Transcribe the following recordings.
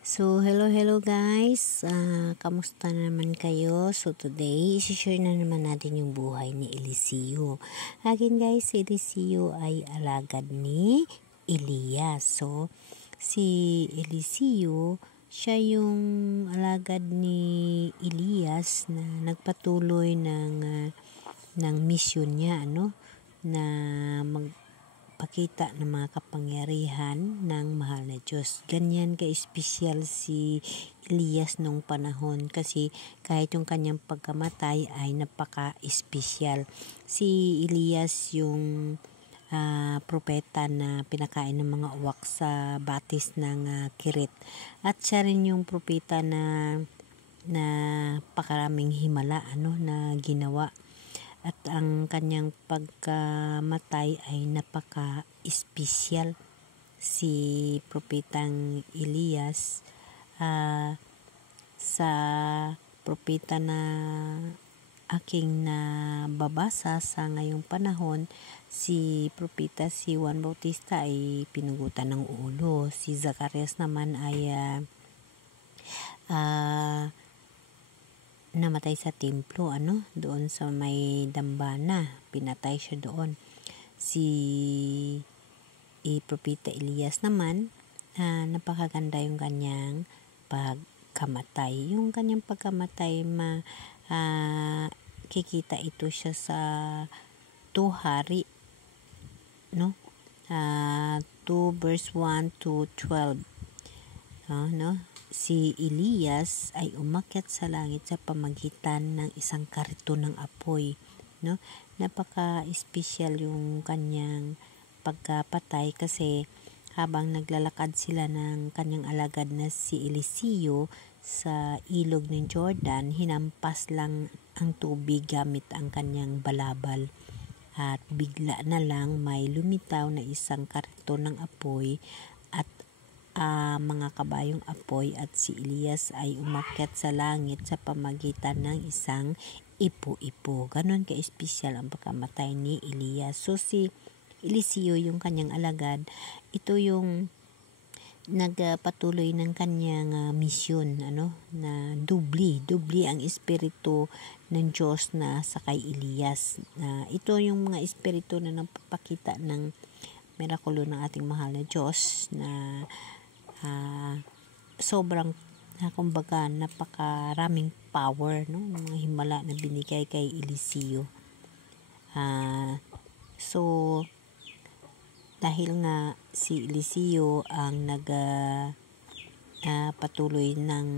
So, hello guys. Kamusta naman kayo? So, today, isi-share na naman natin yung buhay ni Eliseo. Again guys, si Eliseo ay alagad ni Elias. So, si Eliseo, siya yung alagad ni Elias na nagpatuloy ng mission niya, na pakita ng mga kapangyarihan ng mahal na Diyos. Ganyan ka-espesyal si Elias nung panahon kasi kahit yung kanyang pagkamatay ay napaka-espesyal. Si Elias yung propeta na pinakain ng mga uwak sa batis ng Kirit. At siya rin yung propeta na pakaraming himala na ginawa. At ang kanyang pagkamatay ay napaka-espesyal. Si Propetang Elias, sa propeta na aking nababasa sa ngayong panahon, si Juan Bautista ay pinugutan ng ulo. Si Zacarias naman ay namatay sa templo, doon sa may dambana, pinatay siya doon. Si Propeta Elias naman, napakaganda yung kanyang pagkamatay. Yung kanyang pagkamatay, kikita ito siya sa 2 Hari, 2 verse 1 to 12. Si Elias ay umakyat sa langit sa pamagitan ng isang kariton ng apoy. Napaka-espesyal yung kanyang pagkapatay kasi habang naglalakad sila ng kanyang alagad na si Eliseo sa ilog ng Jordan, hinampas lang ang tubig gamit ang kanyang balabal. At bigla na lang may lumitaw na isang kariton ng apoy at mga kabayong apoy at si Elias ay umakyat sa langit sa pamagitan ng isang ipo-ipo. Ganon ka-espesyal ang pagkamatay ni Elias. So si Eliseo yung kanyang alagad, ito yung nagpatuloy ng kanyang misyon, na dubli ang espiritu ng Diyos na sa kay Elias. Ito yung mga espiritu na nagpapakita ng mirakulo ng ating mahal na Diyos na sobrang kumbaga napakaraming power, ng mga himala na binigay kay Eliseo. So dahil nga si Eliseo ang patuloy ng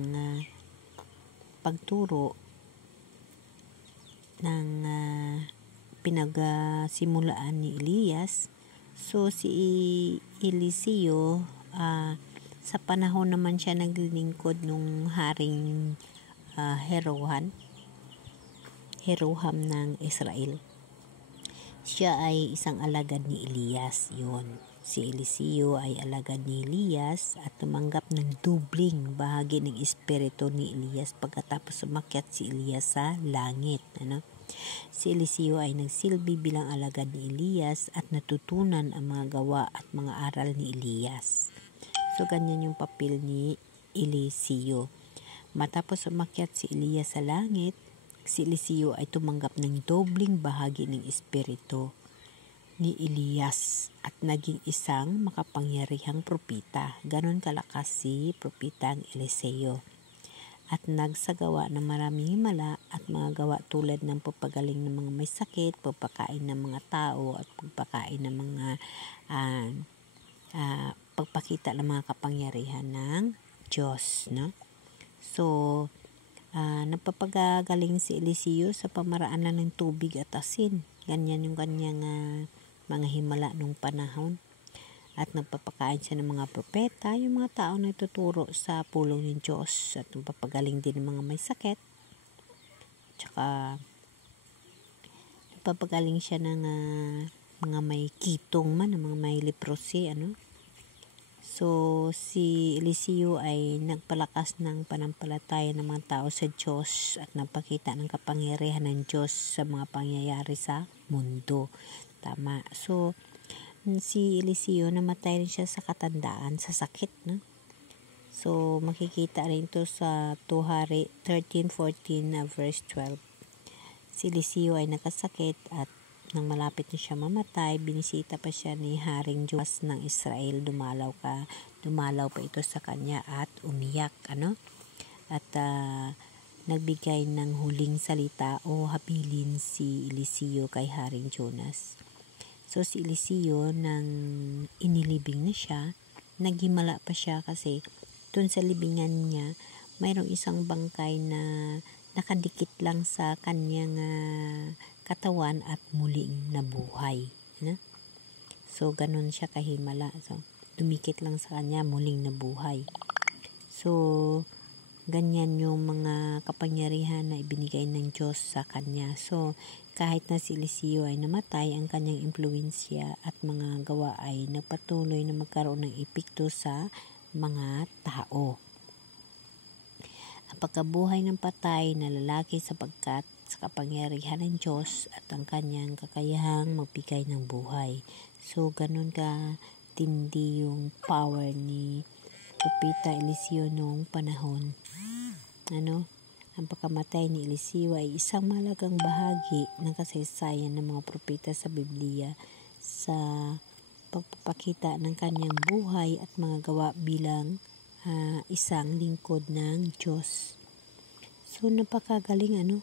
pagturo ng pinagsimulaan ni Elias, so si Eliseo sa panahon naman siya naglilingkod nung haring Jeroham ng Israel. Siya ay isang alagad ni Elias. Yun. Si Eliseo ay alagad ni Elias at tumanggap ng dubling bahagi ng espiritu ni Elias pagkatapos umakyat si Elias sa langit. Si Eliseo ay nagsilbi bilang alagad ni Elias at natutunan ang mga gawa at mga aral ni Elias. So, ganyan yung papel ni Eliseo. Matapos umakyat si Elias sa langit, si Eliseo ay tumanggap ng dobling bahagi ng espiritu ni Elias at naging isang makapangyarihang propeta. Ganon kalakas si propetang Eliseo. At nagsagawa ng maraming himala at mga gawa tulad ng pagpagaling ng mga may sakit, pagpakain ng mga tao at pagpakain ng mga pagpakita ng mga kapangyarihan ng Diyos. So, napapagagaling si Eliseo sa pamaraan lang ng tubig at asin. Ganyan yung kanyang mga himala nung panahon. At nagpapakain siya ng mga propeta, yung mga tao na tuturo sa pulong ng Diyos. At nagpapagaling din ng mga may sakit. Tsaka nagpapagaling siya ng mga may kitong man, mga may leprosy, So, si Eliseo ay nagpalakas ng panampalataya ng mga tao sa Diyos at nagpakita ng kapangyarihan ng Diyos sa mga pangyayari sa mundo. Tama. So, si Eliseo namatay rin siya sa katandaan, sa sakit, So, makikita rin to sa 2 Hari 13:14 na verse 12. Si Eliseo ay nakasakit at nang malapit na siya mamatay, binisita pa siya ni Haring Joas ng Israel. Dumalaw pa ito sa kanya at umiyak, At nagbigay ng huling salita o habilin si Eliseo kay Haring Jonas. So si Eliseo, nang inilibing na siya, naghimala pa siya kasi dun sa libingan niya, mayroong isang bangkay na nakadikit lang sa kanyang katawan at muling nabuhay. So, ganun siya kahimala. So, dumikit lang sa kanya, muling nabuhay. So, ganyan yung mga kapangyarihan na ibinigay ng Diyos sa kanya. So, kahit na si Eliseo ay namatay, ang kanyang impluensya at mga gawa ay nagpatuloy na magkaroon ng epekto sa mga tao. Ang pagkabuhay ng patay na lalaki sapagkat sa kapangyarihan ng Diyos at ang kanyang kakayahang magbigay ng buhay. So, ganun ka tindi yung power ni Propeta Eliseo noong panahon. Ang pagkamatay ni Eliseo ay isang mahalagang bahagi ng kasaysayan ng mga propeta sa Biblia sa pagpapakita ng kanyang buhay at mga gawa bilang isang lingkod ng Diyos. So, napakagaling,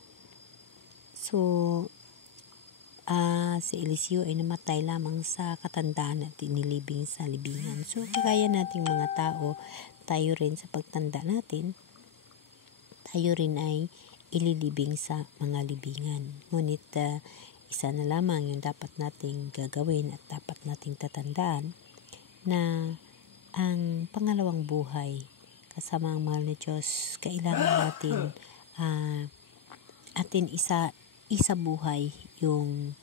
So, si Eliseo ay namatay lamang sa katandaan at inilibing sa libingan. So, kagaya nating mga tao, tayo rin sa pagtanda natin, tayo rin ay ililibing sa mga libingan. Ngunit, isa na lamang yung dapat nating gagawin at dapat nating tatandaan na ang pangalawang buhay kasama ang mahal na Diyos, kailangan natin atin isa buhay yung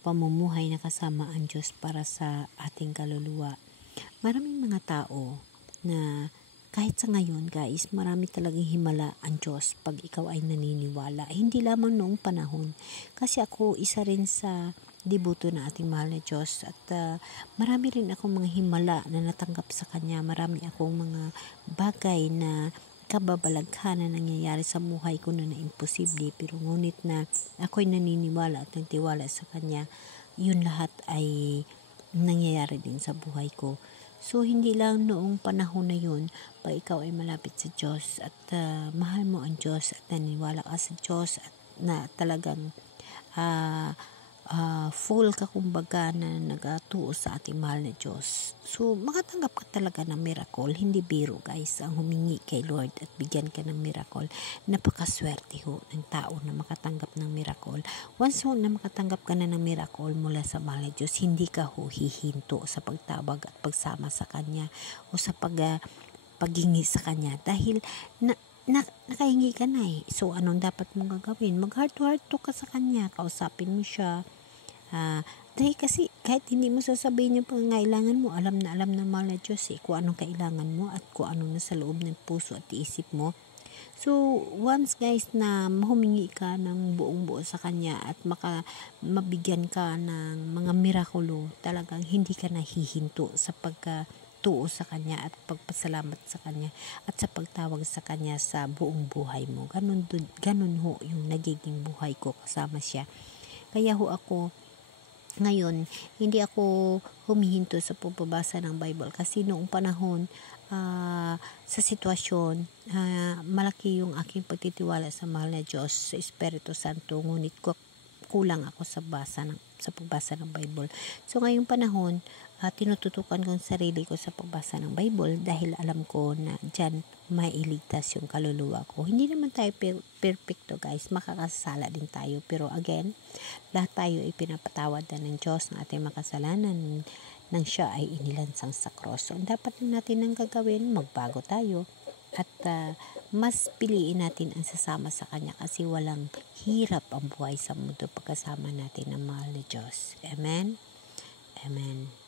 pamumuhay na kasama ang Diyos para sa ating kaluluwa. Maraming mga tao na kahit sa ngayon, guys, marami talagang himala ang Diyos pag ikaw ay naniniwala. Hindi lamang noong panahon. Kasi ako, isa rin sa debuto na ating mahal na Diyos. At marami rin akong mga himala na natanggap sa Kanya. Marami akong mga bagay na kababalaghan na nangyayari sa buhay ko na imposible. Pero ngunit na ako'y naniniwala at nagtiwala sa Kanya, yun lahat ay nangyayari din sa buhay ko. So, hindi lang noong panahon na yun, pag ikaw ay malapit sa Diyos at mahal mo ang Diyos at naniniwala ka sa Diyos at na talagang full ka kumbaga na nagatuo sa ating mahal na Diyos. So, makatanggap ka talaga ng miracle. Hindi biro, guys, ang humingi kay Lord at bigyan ka ng miracle. Napakaswerte ho ng tao na makatanggap ng miracle. Once na makatanggap ka na ng miracle mula sa mahal na Diyos, hindi ka ho hihinto sa pagtawag at pagsama sa Kanya o sa paghingi sa Kanya dahil nakahingi ka na eh. So, anong dapat mong gagawin? Mag-heart to heart ka sa Kanya. Kausapin mo siya. Dahil kasi kahit hindi mo sasabihin yung pangangailangan mo, alam na mahal na Diyos kung anong kailangan mo at kung anong nasa loob ng puso at isip mo. So, once guys na humingi ka ng buong buo sa Kanya at mabigyan ka ng mga mirakulo, talagang hindi ka nahihinto sa pagkatuo sa Kanya at pagpasalamat sa Kanya at sa pagtawag sa Kanya sa buong buhay mo. Ganun ho yung nagiging buhay ko kasama siya. Kaya ho ako, ngayon, hindi ako humihinto sa pagbabasa ng Bible kasi noong panahon, sa sitwasyon, malaki yung aking pagtitiwala sa mahal na Diyos, sa Espiritu Santo, ngunit kulang ako sa pagbasa ng Bible. So ngayong panahon, tinututukan ko ang sarili ko sa pagbasa ng Bible dahil alam ko na dyan mailigtas yung kaluluwa ko. Hindi naman tayo perfecto, guys. Makakasala din tayo. Pero again, lahat tayo ay pinapatawad ng Diyos ng ating makasalanan nang siya ay inilansang sa cross. So, dapat natin ang gagawin, magbago tayo at mas piliin natin ang sasama sa Kanya kasi walang hirap ang buhay sa mundo pagkasama natin ng mahal na Diyos. Amen? Amen.